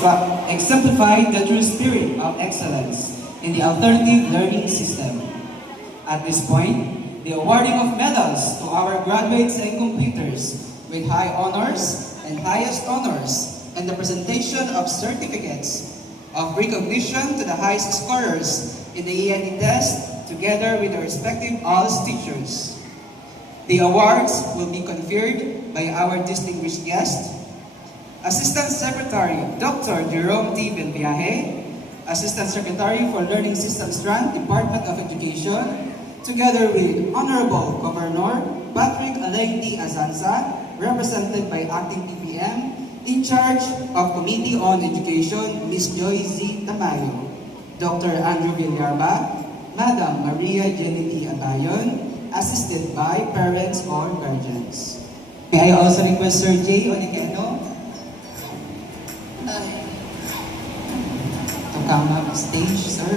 exemplified the true spirit of excellence in the alternative learning system. At this point, the awarding of medals to our graduates and completers with high honors and highest honors, and the presentation of certificates of recognition to the highest scorers in the END test, together with the respective ALS teachers. The awards will be conferred by our distinguished guest, Assistant Secretary Dr. Jerome T. Belviaje, Assistant Secretary for Learning Systems Grant, Department of Education, together with Honorable Governor Patrick Alain D. Azanza, represented by Acting TPM, in charge of Committee on Education, Ms. Joy Z. Tamayo, Dr. Andrew Villarba, Madam Maria Jenny D. Abayon, assisted by parents or guardians. May I also request Sir Jay Onikeno to come up stage, sir.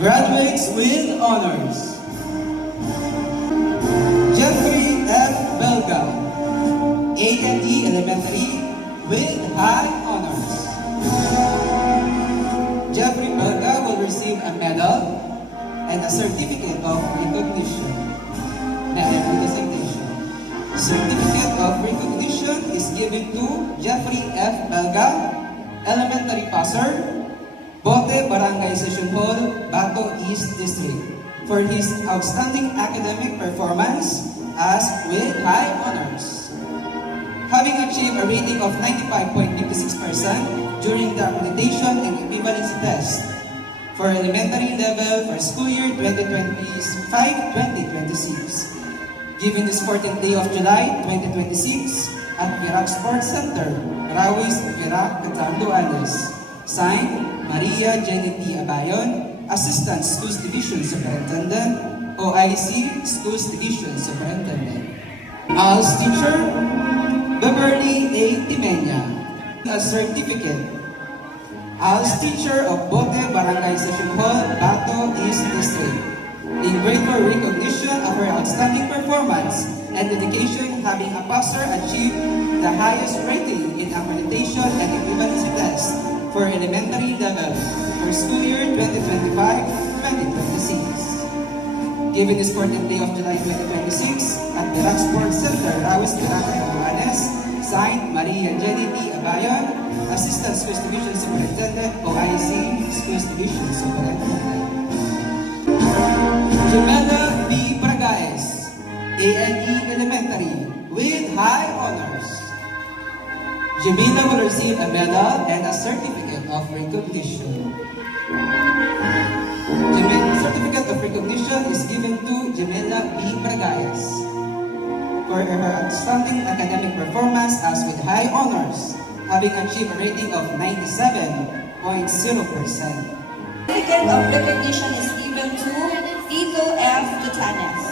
Graduates with honors. Jeffrey F. Belga, AND Elementary, with high honors. Jeffrey Belga will receive a medal and a certificate of recognition. Certificate of recognition is given to Jeffrey F. Belga, elementary passer, Bote Barangay Session Hall, Bato East District, for his outstanding academic performance as with high honors. Having achieved a rating of 95.56% during the accreditation and equivalency test for elementary level for school year 2025-2026. Given this 14th day of July 2026 at Virac Sports Center, Rawis, Virac, Catanduanes. Signed, Maria Jenny T. Abayon, Assistant Schools Division Superintendent, OIC Schools Division Superintendent. ALS Teacher, Beverly A. Timenya, a certificate. ALS Teacher of Bote Barangay Session Hall, Bato East District, in grateful recognition of her outstanding performance and dedication, having a passer achieve the highest rating in accreditation and equivalency test for elementary level for school year 2025-2026. Given this 14th day of July 2026 at the Virac Sports Center, Rawis, Virac, Catanduanes, signed, Maria Jenny T. Abayon, Assistant Schools Division Superintendent, OIC Schools Division Superintendent. Jemela B. Bragaes, ANE Elementary, with high honors. Jemela will receive a medal and a certificate of recognition. The certificate of recognition is given to Jemela B. Bragaes for her outstanding academic performance as with high honors, having achieved a rating of 97.0%. Certificate of recognition is given to Tito F. Tutanes.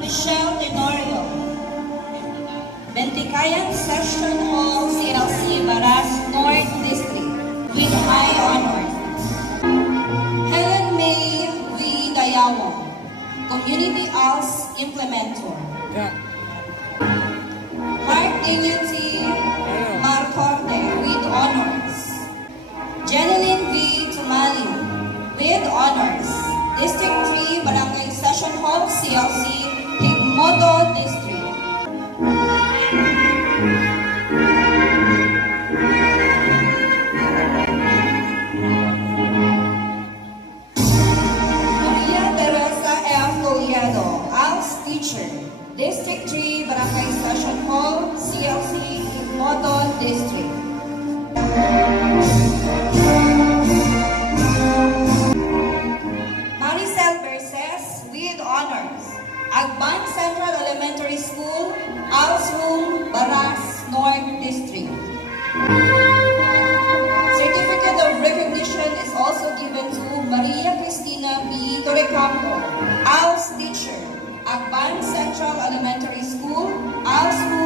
Michelle Tenorio, Bentikayan Session Hall, CLC, Baras North District, with high honors. Helen May V. Dayawon, Community ALS Implementor. Mark Dignity Marcorte, with honors. Jeneline V. Tumali, with honors. District 3, Barangay Session Hall, CLC, Higmoto District. Maria Teresa F. Toledo, ALS Teacher, District 3, Barangay Session Hall, CLC, Higmoto District. Maricel Berses, with honors. Agban Central Elementary School, ALS Room, Baras North District. Certificate of recognition is also given to Maria Cristina B. Torrecampo, ALS Teacher, Agban Central Elementary School, ALS Room,